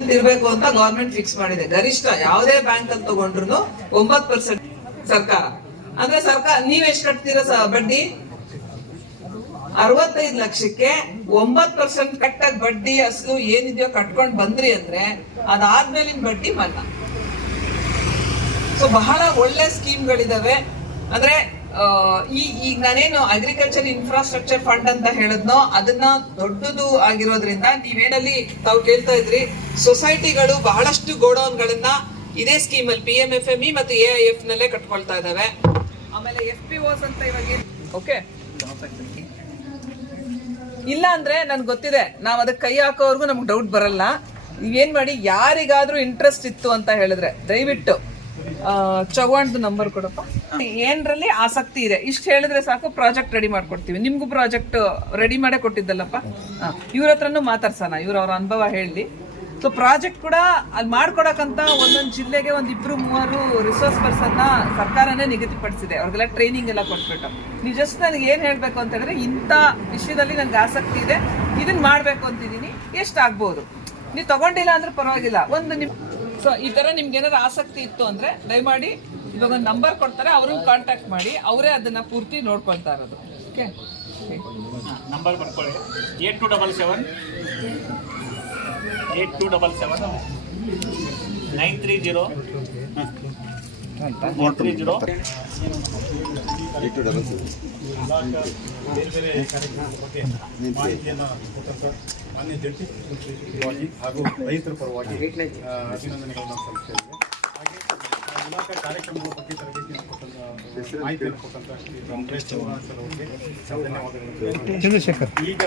ಇರಬೇಕು ಅಂತ government fix ಮಾಡಿದೆ. ಗರಿಷ್ಠ ಯಾವುದೇ ಬ್ಯಾಂಕ್ ಅಂತ ತಗೊಂಡ್ರು 9% ಸರ್ಕಾರ. ಅಂದ್ರೆ ಸರ್ಕಾರ ನೀವ್ ಎಷ್ಟು ಕಟ್ತೀರಾ ಬಡ್ಡಿ? 65 ಲಕ್ಷಕ್ಕೆ 9% ಕಟ್ಟಾಗಿ ಬಡ್ಡಿ ಅಸಲು ಏನಿದೆಯೋ ಕಟ್ಕೊಂಡ್ ಬಂದ್ರಿ ಅಂದ್ರೆ ಅದಾದ್ಮೇಲಿನ ಬಡ್ಡಿ ಮನ್ನಾ. ಸೊ ಬಹಳ ಒಳ್ಳೆ ಸ್ಕೀಮ್ಗಳಿದಾವೆ. ಅಂದ್ರೆ ಈಗ ನಾನೇನು ಅಗ್ರಿಕಲ್ಚರ್ ಇನ್ಫ್ರಾಸ್ಟ್ರಕ್ಚರ್ ಫಂಡ್ ಅಂತ ಹೇಳದ್ನೋ ಅದನ್ನ ದೊಡ್ಡದು ಆಗಿರೋದ್ರಿಂದ ನೀವೇನಲ್ಲಿ ತಾವು ಕೇಳ್ತಾ ಇದ್ರಿ, ಸೊಸೈಟಿಗಳು ಬಹಳಷ್ಟು ಗೋಡೌನ್ಗಳನ್ನ ಇದೇ ಸ್ಕೀಮ್ ಅಲ್ಲಿ PMFME ಮತ್ತು AIF ನಲ್ಲೇ ಕಟ್ಕೊಳ್ತಾ ಇದಾವೆ. ಆಮೇಲೆ FPOs ಅಂತ ಇವಾಗ ಓಕೆ ಇಲ್ಲ ಅಂದ್ರೆ ನನ್ಗೆ ಗೊತ್ತಿದೆ, ನಾವ್ ಅದಕ್ಕೆ ಕೈ ಹಾಕೋವರೆಗೂ ನಮ್ಗೆ ಡೌಟ್ ಬರಲ್ಲ. ನೀವೇನ್ ಮಾಡಿ, ಯಾರಿಗಾದ್ರೂ ಇಂಟ್ರೆಸ್ಟ್ ಇತ್ತು ಅಂತ ಹೇಳಿದ್ರೆ ದಯವಿಟ್ಟು ಚೌಹಾಣ್ದು ನಂಬರ್ ಕೊಡಪ್ಪ. ಏನ್ರಲ್ಲಿ ಆಸಕ್ತಿ ಇದೆ ಇಷ್ಟು ಹೇಳಿದ್ರೆ ಸಾಕು, ಪ್ರಾಜೆಕ್ಟ್ ರೆಡಿ ಮಾಡ್ಕೊಡ್ತೀವಿ. ನಿಮ್ಗೂ ಪ್ರಾಜೆಕ್ಟ್ ರೆಡಿ ಮಾಡೇ ಕೊಟ್ಟಿದ್ದಲ್ಲಪ್ಪ, ಇವ್ರ ಹತ್ರನೂ ಮಾತಾಡ್ಸೋಣ, ಅವ್ರ ಅನುಭವ ಹೇಳಿ. ಸೊ ಪ್ರಾಜೆಕ್ಟ್ ಕೂಡ ಅಲ್ಲಿ ಮಾಡ್ಕೊಡಕ್ಕಂತ ಒಂದೊಂದು ಜಿಲ್ಲೆಗೆ 1-2-3 ರಿಸೋರ್ಸ್ ಪರ್ಸನ್ ಸರ್ಕಾರನೇ ನಿಗದಿಪಡಿಸಿದೆ. ಅವ್ರಿಗೆಲ್ಲ ಟ್ರೈನಿಂಗ್ ಎಲ್ಲ ಕೊಟ್ಬಿಟ್ಟು, ನೀವು ಜಸ್ಟ್ ನನಗೆ ಏನ್ ಹೇಳ್ಬೇಕು ಅಂತ ಹೇಳಿದ್ರೆ, ಇಂಥ ವಿಷಯದಲ್ಲಿ ನನ್ಗೆ ಆಸಕ್ತಿ ಇದೆ, ಇದನ್ನ ಮಾಡ್ಬೇಕು ಅಂತಿದ್ದೀನಿ, ಎಷ್ಟಾಗ್ಬೋದು, ನೀವು ತಗೊಂಡಿಲ್ಲ ಅಂದ್ರೆ ಪರವಾಗಿಲ್ಲ, ಸೊ ಈ ತರ ನಿಮ್ಗೆ ಏನಾದ್ರು ಆಸಕ್ತಿ ಇತ್ತು ಅಂದ್ರೆ ದಯಮಾಡಿ ಇವಾಗ ಒಂದು ನಂಬರ್ ಕೊಡ್ತಾರೆ, ಅವ್ರನ್ನ ಕಾಂಟ್ಯಾಕ್ಟ್ ಮಾಡಿ, ಅವರೇ ಅದನ್ನ ಪೂರ್ತಿ ನೋಡ್ಕೊಳ್ತಾ ಇರೋದು. ಓಕೆ, ನಂಬರ್ ಬರ್ಕೊಳ್ಳಿ 8277 930 ಮಾನ್ಯ ಜಂಟಿ ಪರವಾಗಿ ಹಾಗೂ ರೈತರ ಪರವಾಗಿ ಅಭಿನಂದನೆಗಳನ್ನು ಸಲ್ಲಿಸ್ತೇವೆ. ಹಾಗೆ ಇಲಾಖಾ ಕಾರ್ಯಕ್ರಮಗಳ ಬಗ್ಗೆ ತರಬೇತಿಯನ್ನು ಕೊಟ್ಟಂತ ಮಾಹಿತಿಯನ್ನು ಕೊಟ್ಟಂತ ಶ್ರೀ ಸರ್ ಅವರಿಗೆ ಧನ್ಯವಾದಗಳು. ಚಂದ್ರಶೇಖರ್ ಈಗ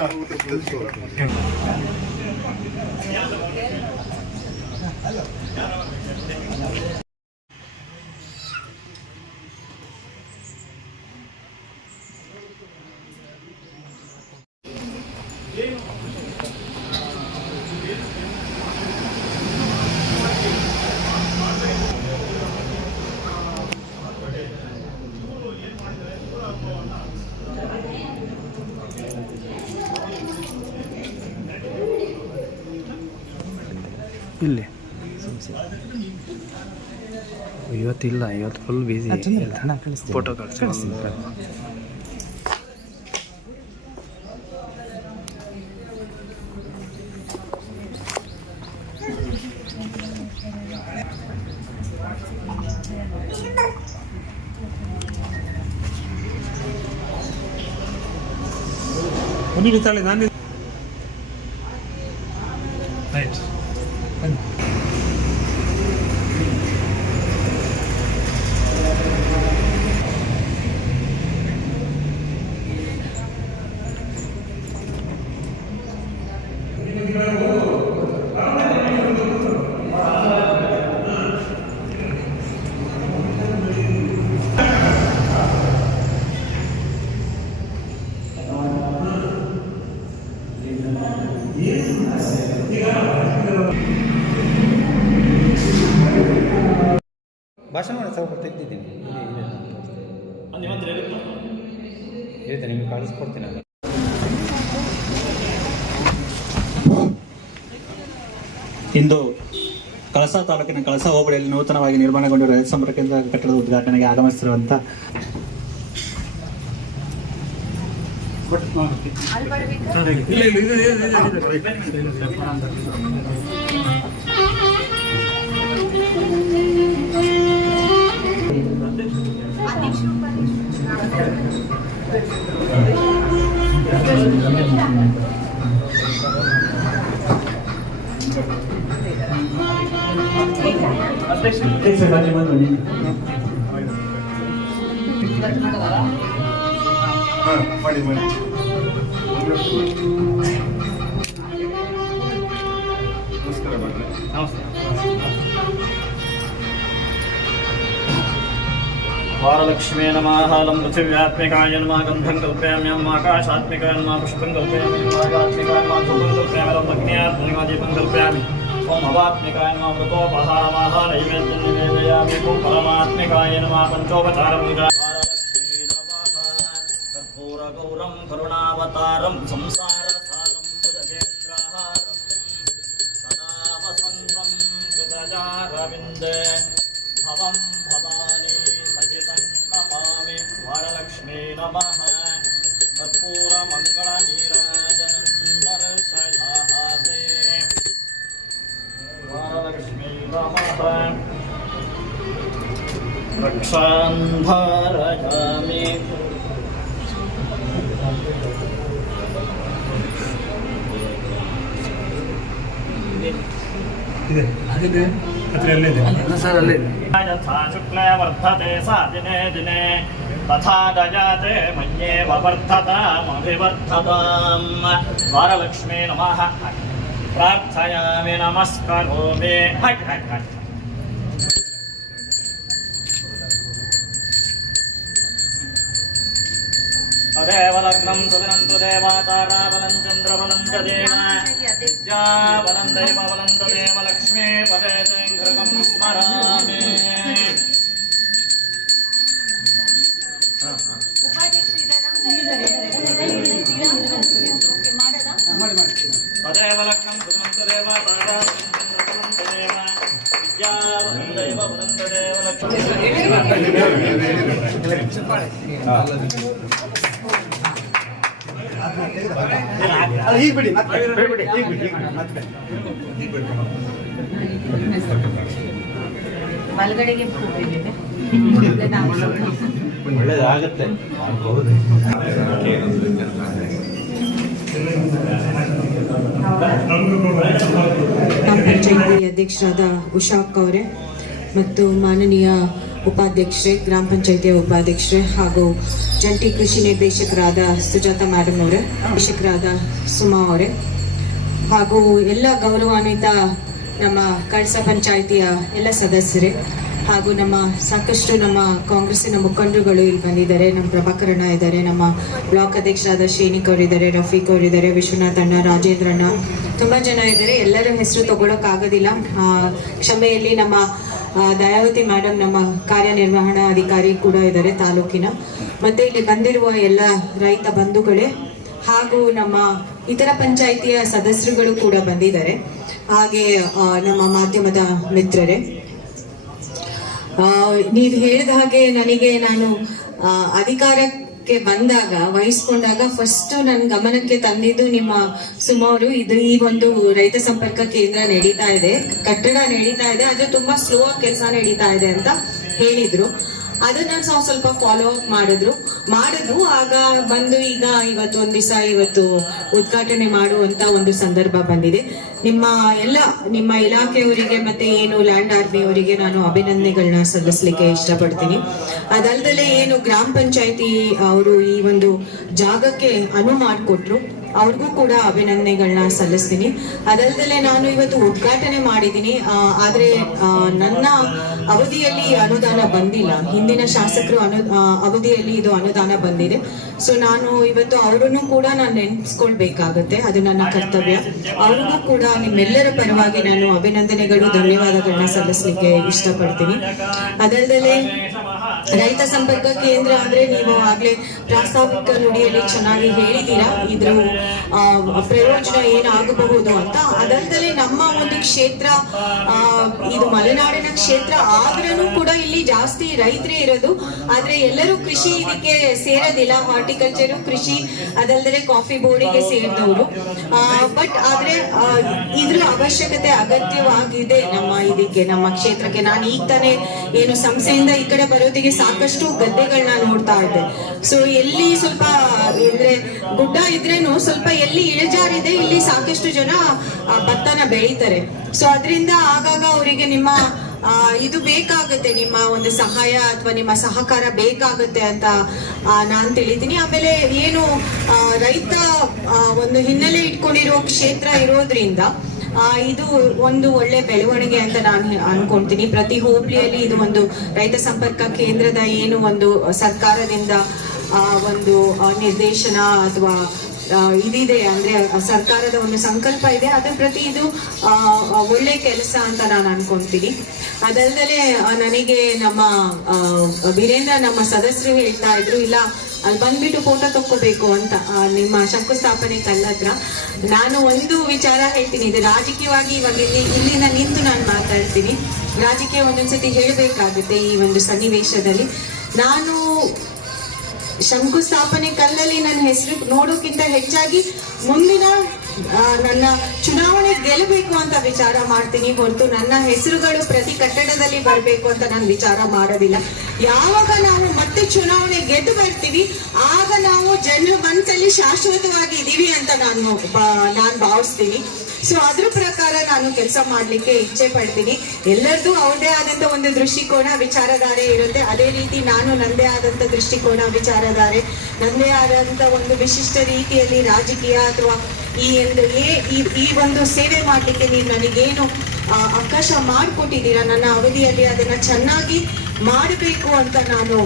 ಇಲ್ಲಿ ಇವತ್ತಿಲ್ಲ, ಇವತ್ತು ಫುಲ್ ಬಿಸಿ. ಫೋಟೋ ಕಳಿಸ್ತೀನಿ. ನಾನು ಭಾಷಣ ಮಾಡಿ ಸ್ವಲ್ಪ ತೆಗ್ದಿದ್ದೀನಿ, ಹೇಳ್ತೇನೆ, ನಿಮ್ಗೆ ಕಳಿಸ್ಕೊಡ್ತೀನಿ. ಇಂದು ಕಳಸಾ ತಾಲೂಕಿನ ಕಳಸಾ ಹೋಬಳಿಯಲ್ಲಿ ನೂತನವಾಗಿ ನಿರ್ಮಾಣಗೊಂಡಿರುವ ರೈತ ಸಂಪರ್ಕ ಕೇಂದ್ರ ಕಟ್ಟಡದ ಉದ್ಘಾಟನೆಗೆ ಆಗಮಿಸಿರುವಂಥ ಮಾಡಿ ನಮಸ್ಕಾರ. वारलक्ष्मी नमः लं पृथिव्यात्मिकाय नमः गन्धं कल्पयाम्यहम् आकाशात्मिकाय नमः पुष्पं कल्पयामि वायुआत्मिकाय नमः धूपं कल्पयामि अग्न्यात्मिकाय दीपं कल्पयामि ओं भवात्मिकाय नमः मृतोपहारमाह नैवेद्यं निवेदयामि ओं परमात्मिकाय नमः पञ्चोपचारपूजा वारलक्ष्मी नमः कर्पूरगौरं करुणावतारं संसारसारं भुजगेन्द्रहारं सदा वसन्तं नमः कर्पूरमङ्गलनीराजनं दर्शयामि वरलक्ष्मी नमः रक्षां धारयामि यथा शुक्ले वर्धते सा दिने दिने तथा दयाते मन्येव वर्धतामभिवर्धताम् वरलक्ष्मी नमः प्रार्थयामि नमस्करोमि तदेव लग्नं सुदिनं तु देवाताराबलं चन्द्रबलं च देव विद्याबलं दैवबलं तदेव लक्ष्मी पदे घृतं स्मरामि तदेव लग्नं सुदिनं तु देवाताराबलं चन्द्रबलं च देव विद्याबलं दैवबलं तदेव लक्ष्मी ಒಳಗಡೆಗೆ ಒಳ್ಳೇದಾಗತ್ತೆ ಗ್ರಾಮ ಪಂಚಾಯಿತಿ ಅಧ್ಯಕ್ಷರಾದ ಉಷಾಕ್ ಅವರೇ ಮತ್ತು ಮಾನನೀಯ ಉಪಾಧ್ಯಕ್ಷರೇ, ಗ್ರಾಮ ಪಂಚಾಯಿತಿಯ ಉಪಾಧ್ಯಕ್ಷರೇ ಹಾಗೂ ಜಂಟಿ ಕೃಷಿ ನಿರ್ದೇಶಕರಾದ ಸುಜಾತ ಮೇಡಮ್ ಅವರೇ, ನಿರ್ದೇಶಕರಾದ ಸುಮಾ ಅವರೇ ಹಾಗೂ ಎಲ್ಲ ಗೌರವಾನ್ವಿತ ನಮ್ಮ ಕಳಸ ಪಂಚಾಯಿತಿಯ ಎಲ್ಲ ಸದಸ್ಯರೇ ಹಾಗೂ ನಮ್ಮ ಸಾಕಷ್ಟು ನಮ್ಮ ಕಾಂಗ್ರೆಸ್ಸಿನ ಮುಖಂಡರುಗಳು ಇಲ್ಲಿ ಬಂದಿದ್ದಾರೆ. ನಮ್ಮ ಪ್ರಭಾಕರಣ್ಣ ಇದ್ದಾರೆ, ನಮ್ಮ ಬ್ಲಾಕ್ ಅಧ್ಯಕ್ಷರಾದ ಶ್ರೇನಿಕ್ ಅವರಿದ್ದಾರೆ, ರಫೀಕ್ ಅವರಿದ್ದಾರೆ, ವಿಶ್ವನಾಥ್ ಅಣ್ಣ, ರಾಜೇಂದ್ರಣ್ಣ, ತುಂಬ ಜನ ಇದ್ದಾರೆ. ಎಲ್ಲರ ಹೆಸರು ತಗೊಳಕ್ಕಾಗೋದಿಲ್ಲ, ಕ್ಷಮೆಯಲ್ಲಿ. ನಮ್ಮ ದಯಾವತಿ ಮೇಡಮ್ ನಮ್ಮ ಕಾರ್ಯನಿರ್ವಹಣಾ ಅಧಿಕಾರಿ ಕೂಡ ಇದ್ದಾರೆ ತಾಲೂಕಿನ. ಮತ್ತೆ ಇಲ್ಲಿ ಬಂದಿರುವ ಎಲ್ಲ ರೈತ ಬಂಧುಗಳೇ ಹಾಗೂ ನಮ್ಮ ಇತರ ಪಂಚಾಯಿತಿಯ ಸದಸ್ಯರುಗಳು ಕೂಡ ಬಂದಿದ್ದಾರೆ. ಹಾಗೆ ನಮ್ಮ ಮಾಧ್ಯಮದ ಮಿತ್ರರೇ, ನೀವು ಹೇಳಿದ ಹಾಗೆ ನಾನು ಅಧಿಕಾರಕ್ಕೆ ಬಂದಾಗ ವಹಿಸ್ಕೊಂಡಾಗ ಫಸ್ಟ್ ನನ್ನ ಗಮನಕ್ಕೆ ತಂದಿದ್ದು ನಿಮ್ಮ ಸುಮಾರು ಈ ಒಂದು ರೈತ ಸಂಪರ್ಕ ಕೇಂದ್ರ ನಡೀತಾ ಇದೆ, ಕಟ್ಟಡ ನಡೀತಾ ಇದೆ, ಅದು ತುಂಬಾ ಸ್ಲೋ ಆಗಿ ಕೆಲಸ ನಡೀತಾ ಇದೆ ಅಂತ ಹೇಳಿದ್ರು. ಅದನ್ನ ನಾವು ಸ್ವಲ್ಪ ಫಾಲೋ ಅಪ್ ಮಾಡಿದ್ವು. ಆಗ ಬಂದು ಈಗ ಒಂದ್ ದಿವಸ ಉದ್ಘಾಟನೆ ಮಾಡುವಂತ ಒಂದು ಸಂದರ್ಭ ಬಂದಿದೆ. ನಿಮ್ಮ ಇಲಾಖೆಯವರಿಗೆ ಮತ್ತೆ ಏನು ಲ್ಯಾಂಡ್ ಆರ್ಮಿ ಅವರಿಗೆ ನಾನು ಅಭಿನಂದನೆಗಳನ್ನ ಸಲ್ಲಿಸಲಿಕ್ಕೆ ಇಷ್ಟಪಡ್ತೀನಿ. ಅದಲ್ದಲೆ ಏನು ಗ್ರಾಮ ಪಂಚಾಯಿತಿ ಅವರು ಈ ಒಂದು ಜಾಗಕ್ಕೆ ಅನುವು ಮಾಡಿಕೊಟ್ರು, ಅವ್ರಿಗೂ ಕೂಡ ಅಭಿನಂದನೆಗಳನ್ನ ಸಲ್ಲಿಸ್ತೀನಿ. ಅದಲ್ದಲೆ ನಾನು ಇವತ್ತು ಉದ್ಘಾಟನೆ ಮಾಡಿದ್ದೀನಿ, ಆದ್ರೆ ನನ್ನ ಅವಧಿಯಲ್ಲಿ ಅನುದಾನ ಬಂದಿಲ್ಲ. ಹಿಂದಿನ ಶಾಸಕರು ಅವಧಿಯಲ್ಲಿ ಇದು ಅನುದಾನ ಬಂದಿದೆ. ಸೊ ನಾನು ಇವತ್ತು ಅವರನ್ನು ಕೂಡ ನಾನು ನೆನೆಸ್ಕೊಳ್ಬೇಕಾಗುತ್ತೆ, ಅದು ನನ್ನ ಕರ್ತವ್ಯ. ಅವ್ರಿಗೂ ಕೂಡ ನಿಮ್ಮೆಲ್ಲರ ಪರವಾಗಿ ನಾನು ಅಭಿನಂದನೆಗಳು, ಧನ್ಯವಾದಗಳನ್ನ ಸಲ್ಲಿಸಲಿಕ್ಕೆ ಇಷ್ಟಪಡ್ತೀನಿ. ಅದಲ್ದಲೆ ರೈತ ಸಂಪರ್ಕ ಕೇಂದ್ರ ಅಂದ್ರೆ ನೀವು ಆಗ್ಲೇ ಪ್ರಾಸ್ತಾವಿಕ ನುಡಿಯಲ್ಲಿ ಚೆನ್ನಾಗಿ ಹೇಳಿದ್ದೀರಾ, ಇದ್ರ ಪ್ರಯೋಜನ ಏನಾಗಬಹುದು ಅಂತ. ಅದಲ್ದಲೆ ನಮ್ಮ ಒಂದು ಕ್ಷೇತ್ರ ಇದು ಮಲೆನಾಡಿನ ಕ್ಷೇತ್ರ ಆದ್ರೂ ಕೂಡ ಇಲ್ಲಿ ಜಾಸ್ತಿ ರೈತರೇ ಇರೋದು, ಆದ್ರೆ ಎಲ್ಲರೂ ಕೃಷಿ ಇದಕ್ಕೆ ಸೇರೋದಿಲ್ಲ. ಹಾರ್ಟಿಕಲ್ಚರು, ಕೃಷಿ, ಅದಲ್ದಲೆ ಕಾಫಿ ಬೋರ್ಡಿಗೆ ಸೇರಿದವರು. ಬಟ್ ಆದ್ರೆ ಇದ್ರ ಅವಶ್ಯಕತೆ ಅಗತ್ಯವಾಗಿದೆ ನಮ್ಮ ಕ್ಷೇತ್ರಕ್ಕೆ. ನಾನು ಈಗ ತಾನೇ ಏನು ಸಂಸ್ಥೆಯಿಂದ ಈ ಕಡೆ ಬರೋದಿಗೆ ಸಾಕಷ್ಟು ಗದ್ದೆಗಳನ್ನ ನೋಡ್ತಾ ಇದ್ದೆ. ಸೊ ಎಲ್ಲಿ ಸ್ವಲ್ಪ ಅಂದ್ರೆ ಗುಡ್ಡ ಇದ್ರೇನು ಸ್ವಲ್ಪ ಎಲ್ಲಿ ಇಳಿಜಾರಿದೆ, ಇಲ್ಲಿ ಸಾಕಷ್ಟು ಜನ ಭತ್ತನ ಬೆಳೀತಾರೆ. ಸೊ ಅದರಿಂದ ಆಗಾಗ ಅವರಿಗೆ ನಿಮ್ಮ ಇದು ಬೇಕಾಗುತ್ತೆ, ನಿಮ್ಮ ಒಂದು ಸಹಾಯ ಅಥವಾ ನಿಮ್ಮ ಸಹಕಾರ ಬೇಕಾಗುತ್ತೆ ಅಂತ ನಾನು ತಿಳಿತೀನಿ. ಆಮೇಲೆ ಏನು ರೈತ ಒಂದು ಹಿನ್ನೆಲೆ ಇಟ್ಕೊಂಡಿರೋ ಕ್ಷೇತ್ರ ಇರೋದ್ರಿಂದ ಇದು ಒಂದು ಒಳ್ಳೆ ಬೆಳವಣಿಗೆ ಅಂತ ನಾನು ಅನ್ಕೊಂತೀನಿ. ಪ್ರತಿ ಹೋಬಳಿಯಲ್ಲಿ ಇದು ಒಂದು ರೈತ ಸಂಪರ್ಕ ಕೇಂದ್ರದ ಏನು ಒಂದು ಸರ್ಕಾರದಿಂದ ಒಂದು ನಿರ್ದೇಶನ ಅಥವಾ ಇದಿದೆ, ಅಂದ್ರೆ ಸರ್ಕಾರದ ಒಂದು ಸಂಕಲ್ಪ ಇದೆ, ಅದ್ರ ಪ್ರತಿ ಇದು ಒಳ್ಳೆ ಕೆಲಸ ಅಂತ ನಾನು ಅನ್ಕೊಂತೀನಿ. ಅದಲ್ದಲೆ ನನಗೆ ನಮ್ಮ ವೀರೇಂದ್ರ ನಮ್ಮ ಸದಸ್ಯರು ಹೇಳ್ತಾ ಇದ್ರು, ಇಲ್ಲ ಅಲ್ಲಿ ಬಂದ್ಬಿಟ್ಟು ಫೋಟೋ ತಕ್ಕೋಬೇಕು ಅಂತ ನಿಮ್ಮ ಶಂಕುಸ್ಥಾಪನೆ ಕಲ್ಲತ್ರ. ನಾನು ಒಂದು ವಿಚಾರ ಹೇಳ್ತೀನಿ, ಇದು ರಾಜಕೀಯವಾಗಿ ಇವಾಗ ಇಲ್ಲಿಂದ ನಿಂತು ನಾನು ಮಾತಾಡ್ತೀನಿ. ರಾಜಕೀಯ ಒಂದೊಂದ್ಸತಿ ಹೇಳಬೇಕಾಗುತ್ತೆ ಈ ಒಂದು ಸನ್ನಿವೇಶದಲ್ಲಿ. ನಾನು ಶಂಕುಸ್ಥಾಪನೆ ಕಲ್ಲಲ್ಲಿ ನನ್ನ ಹೆಸರು ನೋಡೋಕ್ಕಿಂತ ಹೆಚ್ಚಾಗಿ ಮುಂದಿನ ನನ್ನ ಚುನಾವಣೆ ಗೆಲ್ಲಬೇಕು ಅಂತ ವಿಚಾರ ಮಾಡ್ತೀನಿ ಹೊರತು ನನ್ನ ಹೆಸರುಗಳು ಪ್ರತಿ ಕಟ್ಟಡದಲ್ಲಿ ಬರಬೇಕು ಅಂತ ನಾನು ವಿಚಾರ ಮಾಡೋದಿಲ್ಲ. ಯಾವಾಗ ನಾವು ಮತ್ತೆ ಚುನಾವಣೆ ಗೆದ್ದು ಬರ್ತೀವಿ ಆಗ ನಾವು ಜನರ ಮನಸ್ಸಲ್ಲಿ ಶಾಶ್ವತವಾಗಿ ಇದೀವಿ ಅಂತ ನಾನು ಭಾವಿಸ್ತೀನಿ. ಸೊ ಅದ್ರ ಪ್ರಕಾರ ನಾನು ಕೆಲಸ ಮಾಡ್ಲಿಕ್ಕೆ ಇಚ್ಛೆ ಪಡ್ತೀನಿ. ಎಲ್ಲರದ್ದು ಅವ್ರದೇ ಆದಂತ ಒಂದು ದೃಷ್ಟಿಕೋನ ವಿಚಾರಧಾರೆ ಇರುತ್ತೆ. ಅದೇ ರೀತಿ ನಾನು ನಂದೇ ಆದಂತ ದೃಷ್ಟಿಕೋನ ವಿಚಾರಧಾರೆ, ನಂದೇ ಆದಂತ ಒಂದು ವಿಶಿಷ್ಟ ರೀತಿಯಲ್ಲಿ ರಾಜಕೀಯ ಅಥವಾ ಈ ಒಂದು ಸೇವೆ ಮಾಡ್ಲಿಕ್ಕೆ ನೀವು ನನಗೇನು ಅವಕಾಶ ಮಾಡಿಕೊಟ್ಟಿದ್ದೀರಾ ನನ್ನ ಅವಧಿಯಲ್ಲಿ ಅದನ್ನ ಚೆನ್ನಾಗಿ ಮಾಡಬೇಕು ಅಂತ ನಾನು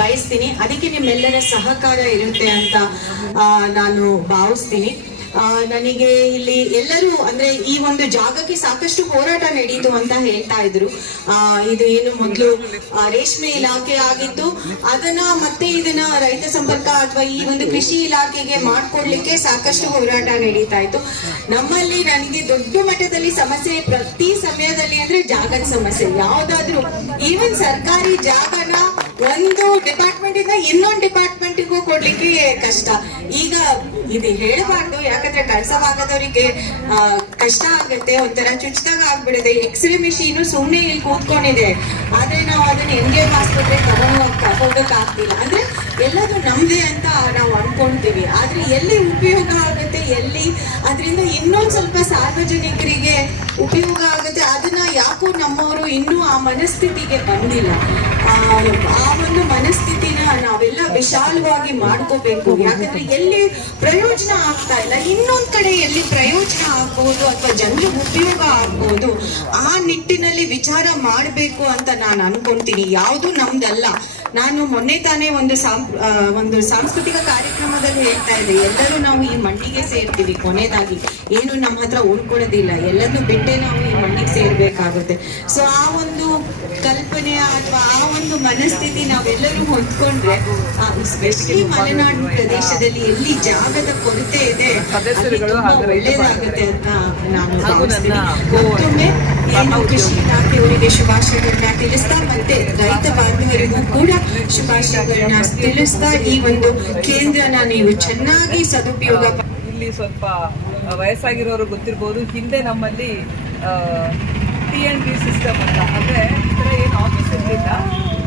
ಬಯಸ್ತೀನಿ. ಅದಕ್ಕೆ ನಿಮ್ಮೆಲ್ಲರ ಸಹಕಾರ ಇರುತ್ತೆ ಅಂತ ನಾನು ಭಾವಿಸ್ತೀನಿ. ನನಗೆ ಇಲ್ಲಿ ಎಲ್ಲರೂ ಅಂದ್ರೆ ಈ ಒಂದು ಜಾಗಕ್ಕೆ ಸಾಕಷ್ಟು ಹೋರಾಟ ನಡೀತು ಅಂತ ಹೇಳ್ತಾ ಇದ್ರು. ಇದು ಏನು ಮೊದಲು ರೇಷ್ಮೆ ಇಲಾಖೆ ಆಗಿತ್ತು, ಅದನ್ನ ಮತ್ತೆ ಇದನ್ನ ರೈತ ಸಂಪರ್ಕ ಅಥವಾ ಈ ಒಂದು ಕೃಷಿ ಇಲಾಖೆಗೆ ಮಾಡ್ಕೊಡ್ಲಿಕ್ಕೆ ಸಾಕಷ್ಟು ಹೋರಾಟ ನಡೀತಾ ಇತ್ತು. ನಮ್ಮಲ್ಲಿ ನನಗೆ ದೊಡ್ಡ ಮಟ್ಟದಲ್ಲಿ ಸಮಸ್ಯೆ ಪ್ರತಿ ಸಮಯದಲ್ಲಿ ಅಂದ್ರೆ ಜಾಗದ ಸಮಸ್ಯೆ. ಯಾವ್ದಾದ್ರು ಈವನ್ ಸರ್ಕಾರಿ ಜಾಗನ ಒಂದು ಡಿಪಾರ್ಟ್ಮೆಂಟ್ ಇಂದ ಇನ್ನೊಂದು ಡಿಪಾರ್ಟ್ಮೆಂಟ್ಗೂ ಕೊಡ್ಲಿಕ್ಕೆ ಕಷ್ಟ. ಈಗ ಇದು ಹೇಳಬಾರ್ದು, ಯಾಕಂದ್ರೆ ಕಳ್ಸವಾಗದವರಿಗೆ ಕಷ್ಟ ಆಗತ್ತೆ, ಒಂಥರ ಚುಚ್ಚಿದಾಗ ಆಗ್ಬಿಡುತ್ತೆ. ಎಕ್ಸ್ರೇ ಮಿಷಿನ್ ಸುಮ್ನೆ ಇಲ್ಲಿ ಕೂತ್ಕೊಂಡಿದೆ, ಆದ್ರೆ ನಾವು ಅದನ್ನ MGM ಆಸ್ಪತ್ರೆ ಹೋಗಕ್ ಆಗ್ತಿಲ್ಲ. ಅಂದ್ರೆ ಎಲ್ಲದು ನಮ್ದೇ ಅಂತ ನಾವು ಅನ್ಕೊಂತೀವಿ, ಆದ್ರೆ ಎಲ್ಲಿ ಉಪಯೋಗ ಆಗುತ್ತೆ, ಎಲ್ಲಿ ಅದರಿಂದ ಇನ್ನೊಂದ್ ಸ್ವಲ್ಪ ಸಾರ್ವಜನಿಕರಿಗೆ ಉಪಯೋಗ ಆಗುತ್ತೆ, ಅದನ್ನ ಯಾಕೋ ನಮ್ಮವರು ಇನ್ನೂ ಆ ಮನಸ್ಥಿತಿಗೆ ಬಂದಿಲ್ಲ. ಆ ಒಂದು ಮನಸ್ಥಿತಿನ ನಾವೆಲ್ಲ ವಿಶಾಲವಾಗಿ ಮಾಡ್ಕೋಬೇಕು. ಯಾಕಂದ್ರೆ ಎಲ್ಲಿ ಪ್ರಯೋಜನ ಆಗ್ತಾ ಇಲ್ಲ, ಇನ್ನೊಂದ್ ಕಡೆ ಎಲ್ಲಿ ಪ್ರಯೋಜನ ಆಗ್ಬಹುದು ಅಥವಾ ಜನರಿಗೆ ಉಪಯೋಗ ಆಗ್ಬಹುದು ಆ ನಿಟ್ಟಿನಲ್ಲಿ ವಿಚಾರ ಮಾಡಬೇಕು ಅಂತ ನಾನು ಅನ್ಕೊಂತೀನಿ. ಯಾವುದು ನಮ್ದಲ್ಲ. ನಾನು ಮೊನ್ನೆ ತಾನೇ ಒಂದು ಸಾಂಸ್ಕೃತಿಕ ಕಾರ್ಯಕ್ರಮದಲ್ಲಿ ಹೇಳ್ತಾ ಇದ್ದೆ, ಎಲ್ಲರೂ ನಾವು ಈ ಮಣ್ಣಿಗೆ ಸೇರ್ತೀವಿ, ಕೊನೆಯದಾಗಿ ಏನು ನಮ್ಮ ಹತ್ರ ಉಳ್ಕೊಳ್ಳೋದಿಲ್ಲ, ಎಲ್ಲದನ್ನು ಬಿಟ್ಟೆ ನಾವು ಈ ಮಣ್ಣಿಗೆ ಸೇರ್ಬೇಕಾಗುತ್ತೆ. ಸೊ ಆ ಒಂದು ಕಲ್ಪನೆ ಅಥವಾ ಆ ಒಂದು ಮನಸ್ಥಿತಿ ನಾವೆಲ್ಲರೂ ಹೊಂದ್ಕೊಂಡ್ರೆ, ಎಸ್ಪೆಷಲಿ ಮಲೆನಾಡು ಪ್ರದೇಶದಲ್ಲಿ ಎಲ್ಲಿ ಜಾಗದ ಕೊರತೆ ಇದೆ ಒಳ್ಳೇದಾಗುತ್ತೆ ಅಂತ ನಾನು ಭಾವಿಸ್ತೀನಿ. ಮತ್ತೊಮ್ಮೆ ಏನು ಕೃಷಿ ಇಲಾಖೆಯವರಿಗೆ ಶುಭಾಶಯಗಳನ್ನ ತಿಳಿಸ್ತಾ ಮತ್ತೆ ರೈತ ಬಾಂಧವರಿಗೂ ಕೂಡ ಶುಭಾಶಯಗಳನ್ನ ತಿಳಿಸ್ತಾ ಈ ಒಂದು ಕೇಂದ್ರನ ನೀವು ಚೆನ್ನಾಗಿ ಸದುಪಯೋಗ. ಇಲ್ಲಿ ಸ್ವಲ್ಪ ವಯಸ್ಸಾಗಿರೋರು ಗೊತ್ತಿರ್ಬೋದು, ಹಿಂದೆ ನಮ್ಮಲ್ಲಿ T&D ಸಿಸ್ಟಮ್ ಅಂತ, ಅಂದ್ರೆ ಈ ಥರ ಏನು ಆಫೀಸ್ ಇರಲಿಲ್ಲ.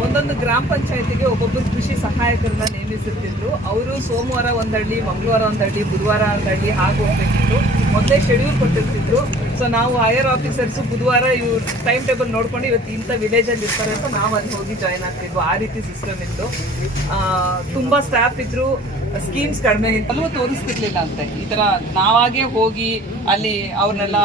ಒಂದೊಂದು ಗ್ರಾಮ ಪಂಚಾಯತಿಗೆ ಒಬ್ಬೊಬ್ಬರು ಕೃಷಿ ಸಹಾಯಕರನ್ನ ನೇಮಿಸಿರ್ತಿದ್ರು. ಅವರು ಸೋಮವಾರ ಒಂದಳ್ಳಿ, ಮಂಗಳವಾರ ಒಂದಳ್ಳಿ, ಬುಧವಾರ ಒಂದಳ್ಳಿ ಹಾಗೆ ಹೋಗ್ಬೇಕಿತ್ತು. ಮೊದಲೇ ಶೆಡ್ಯೂಲ್ ಕೊಟ್ಟಿರ್ತಿದ್ರು. ಸೊ ನಾವು ಹೈಯರ್ ಆಫೀಸರ್ಸು ಬುಧವಾರ ಇವ್ರು ಟೈಮ್ ಟೇಬಲ್ ನೋಡ್ಕೊಂಡು ಇವತ್ತು ಇಂಥ ವಿಲೇಜಲ್ಲಿ ಇರ್ತಾರೆ ಅಂತ ನಾವು ಅಲ್ಲಿ ಹೋಗಿ ಜಾಯ್ನ್ ಆಗ್ತಿದ್ವು. ಆ ರೀತಿ ಸಿಸ್ಟಮ್ ಇತ್ತು. ತುಂಬ ಸ್ಟಾಫ್ ಇದ್ರು, ಸ್ಕೀಮ್ಸ್ ಕಡಿಮೆ ಇತ್ತು, ತೋರಿಸ್ತಿರ್ಲಿಲ್ಲ ಅಂತೆ. ಈ ಥರ ನಾವಾಗೇ ಹೋಗಿ ಅಲ್ಲಿ ಅವ್ರನ್ನೆಲ್ಲ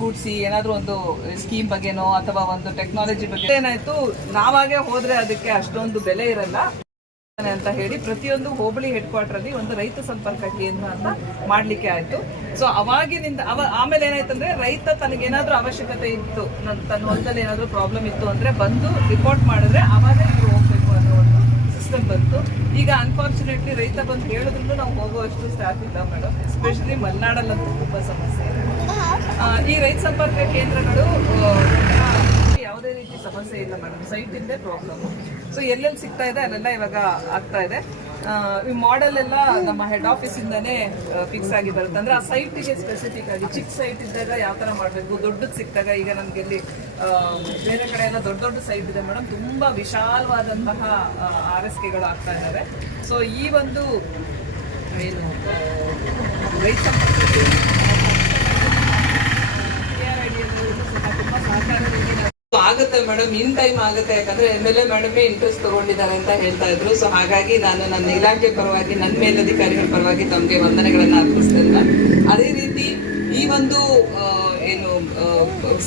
ಕೂಡಿಸಿ ಏನಾದರೂ ಒಂದು ಸ್ಕೀಮ್ ಬಗ್ಗೆನೋ ಅಥವಾ ಒಂದು ಟೆಕ್ನಾಲಜಿ ಬಗ್ಗೆ ಏನಾಯ್ತು, ನಾವಾಗೇ ಹೋದ್ರೆ ಅದಕ್ಕೆ ಅಷ್ಟೊಂದು ಬೆಲೆ ಇರಲ್ಲ ಅಂತ ಹೇಳಿ ಪ್ರತಿಯೊಂದು ಹೋಬಳಿ ಹೆಡ್ ಕ್ವಾರ್ಟರ್ ಅಲ್ಲಿ ಒಂದು ರೈತ ಸಂಪರ್ಕ ಕೇಂದ್ರ ಅಂತ ಮಾಡ್ಲಿಕ್ಕೆ ಆಯ್ತು. ಸೊ ಅವಾಗಿನಿಂದ ಆಮೇಲೆ ಏನಾಯ್ತಂದ್ರೆ, ರೈತ ತನಗೇನಾದ್ರೂ ಅವಶ್ಯಕತೆ ಇತ್ತು, ತನ್ನ ಹೊಲದಲ್ಲಿ ಏನಾದ್ರೂ ಪ್ರಾಬ್ಲಮ್ ಇತ್ತು ಅಂದ್ರೆ ಬಂದು ರಿಪೋರ್ಟ್ ಮಾಡಿದ್ರೆ ಅವಾಗ ಇವ್ರು ಹೋಗ್ಬೇಕು ಅನ್ನೋ ಒಂದು ಸಿಸ್ಟಮ್ ಬಂತು. ಈಗ ಅನ್ಫಾರ್ಚುನೇಟ್ಲಿ ರೈತ ಬಂದು ಹೇಳಿದ್ರು ನಾವು ಹೋಗುವಷ್ಟು ಸ್ಟಾಫ್ ಇಲ್ಲ ಮೇಡಮ್. ಎಸ್ಪೆಷಲಿ ಮಲೆನಾಡಲ್ಲಂತೂ ತುಂಬಾ ಸಮಸ್ಯೆ ಇದೆ. ಈ ರೈತ ಸಂಪರ್ಕ ಕೇಂದ್ರಗಳು ಯಾವುದೇ ರೀತಿ ಸಮಸ್ಯೆ ಇಲ್ಲ ಮೇಡಮ್, ಸೈಟ್ ಇಂದೇ ಪ್ರಾಬ್ಲಮ್. ಸೊ ಎಲ್ಲೆಲ್ಲಿ ಸಿಗ್ತಾ ಇದೆ ಅಲ್ಲೆಲ್ಲ ಇವಾಗ ಆಗ್ತಾ ಇದೆ. ಈ ಮಾಡೆಲ್ ಎಲ್ಲ ನಮ್ಮ ಹೆಡ್ ಆಫೀಸಿಂದಾನೇ ಫಿಕ್ಸ್ ಆಗಿ ಬರುತ್ತೆ. ಅಂದ್ರೆ ಆ ಸೈಟಿಗೆ ಸ್ಪೆಸಿಫಿಕ್ ಆಗಿ, ಚಿಕ್ಕ ಸೈಟ್ ಇದ್ದಾಗ ಯಾವ ಥರ ಮಾಡಬೇಕು, ದೊಡ್ಡದು ಸಿಕ್ಕಾಗ ಈಗ ನಮ್ಗೆ ಇಲ್ಲಿ ಬೇರೆ ಕಡೆ ಎಲ್ಲ ದೊಡ್ಡ ದೊಡ್ಡ ಸೈಟ್ ಇದೆ ಮೇಡಮ್, ತುಂಬಾ ವಿಶಾಲವಾದಂತಹ RSKಗಳು ಆಗ್ತಾ ಇದ್ದಾರೆ. ಸೊ ಈ ಒಂದು ಏನು ರೈತ ಸಂಪರ್ಕ ತುಂಬಾ ಸಹಕಾರ ಆಗುತ್ತೆ ಮೇಡಮ್, ಇನ್ ಟೈಮ್ ಆಗುತ್ತೆ. ಯಾಕಂದ್ರೆ MLA ಮೇಡಮೇ ಇಂಟ್ರೆಸ್ಟ್ ತಗೊಂಡಿದ್ದಾರೆ ಅಂತ ಹೇಳ್ತಾ ಇದ್ರು. ಸೊ ಹಾಗಾಗಿ ನಾನು ನನ್ನ ಇಲಾಖೆ ಪರವಾಗಿ, ನನ್ನ ಮೇಲಧಿಕಾರಿಗಳ ಪರವಾಗಿ ತಮಗೆ ವಂದನೆಗಳನ್ನ ಅರ್ಪಿಸ್ತೇನೆ. ಅದೇ ರೀತಿ ಈ ಒಂದು ಏನು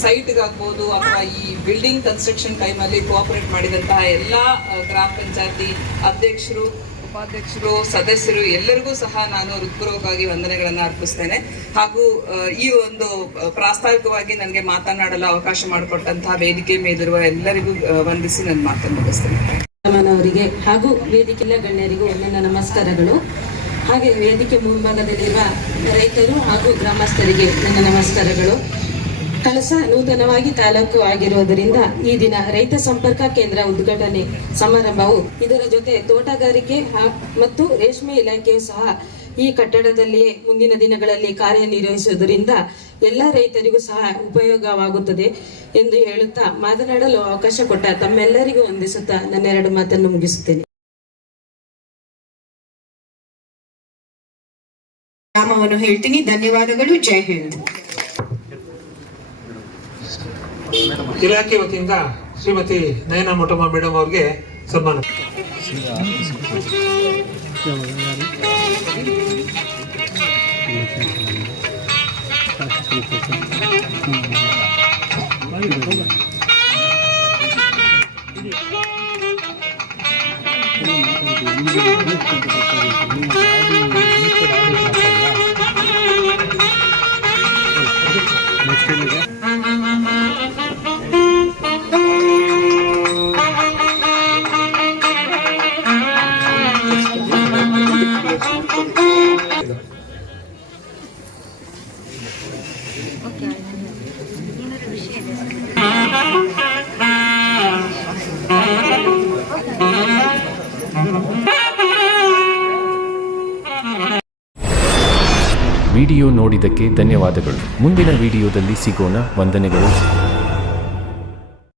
ಸೈಟ್ಗಾಗ್ಬೋದು ಅಥವಾ ಈ ಬಿಲ್ಡಿಂಗ್ ಕನ್ಸ್ಟ್ರಕ್ಷನ್ ಟೈಮಲ್ಲಿ ಕೋಆಪರೇಟ್ ಮಾಡಿದಂತಹ ಎಲ್ಲ ಗ್ರಾಮ ಪಂಚಾಯತಿ ಅಧ್ಯಕ್ಷರು, ಉಪಾಧ್ಯಕ್ಷರು, ಸದಸ್ಯರು ಎಲ್ಲರಿಗೂ ಸಹ ನಾನು ಹೃತ್ಪೂರ್ವಕವಾಗಿ ವಂದನೆಗಳನ್ನು ಅರ್ಪಿಸ್ತೇನೆ. ಹಾಗೂ ಈ ಒಂದು ಪ್ರಾಸ್ತಾವಿಕವಾಗಿ ನನಗೆ ಮಾತನಾಡಲು ಅವಕಾಶ ಮಾಡಿಕೊಟ್ಟಂತಹ ವೇದಿಕೆ ಮೇಲಿರುವ ಎಲ್ಲರಿಗೂ ವಂದಿಸಿ ನನ್ನ ಮಾತನ್ನು ಮುಗಿಸ್ತೇನೆ. ಅವರಿಗೆ ಹಾಗೂ ವೇದಿಕೆಯ ಗಣ್ಯರಿಗೂ ನನ್ನ ನಮಸ್ಕಾರಗಳು. ಹಾಗೆ ವೇದಿಕೆ ಮುಂಭಾಗದಲ್ಲಿರುವ ರೈತರು ಹಾಗೂ ಗ್ರಾಮಸ್ಥರಿಗೆ ನನ್ನ ನಮಸ್ಕಾರಗಳು. ಕಳಸ ನೂತನವಾಗಿ ತಾಲೂಕು ಆಗಿರುವುದರಿಂದ ಈ ದಿನ ರೈತ ಸಂಪರ್ಕ ಕೇಂದ್ರ ಉದ್ಘಾಟನೆ ಸಮಾರಂಭವು ಇದರ ಜೊತೆ ತೋಟಗಾರಿಕೆ ಮತ್ತು ರೇಷ್ಮೆ ಇಲಾಖೆಯು ಸಹ ಈ ಕಟ್ಟಡದಲ್ಲಿಯೇ ಮುಂದಿನ ದಿನಗಳಲ್ಲಿ ಕಾರ್ಯನಿರ್ವಹಿಸುವುದರಿಂದ ಎಲ್ಲ ರೈತರಿಗೂ ಸಹ ಉಪಯೋಗವಾಗುತ್ತದೆ ಎಂದು ಹೇಳುತ್ತಾ ಮಾತನಾಡಲು ಅವಕಾಶ ಕೊಟ್ಟ ತಮ್ಮೆಲ್ಲರಿಗೂ ವಂದಿಸುತ್ತಾ ನನ್ನ 2 ಮಾತನ್ನು ಮುಗಿಸುತ್ತೇನೆ. ನಾಮವನ್ನು ಹೇಳ್ತೀನಿ. ಧನ್ಯವಾದಗಳು. ಜೈ ಹಿಂದ್. ಇಲಾಖೆ ವತಿಯಿಂದ ಶ್ರೀಮತಿ ನಯನಾ ಮೊಟಮ್ಮ ಮೇಡಮ್ ಅವರಿಗೆ ಸನ್ಮಾನ. ವಿಡಿಯೋ ನೋಡಿದ್ದಕ್ಕೆ ಧನ್ಯವಾದಗಳು. ಮುಂದಿನ ವಿಡಿಯೋದಲ್ಲಿ ಸಿಗೋಣ. ವಂದನೆಗಳು.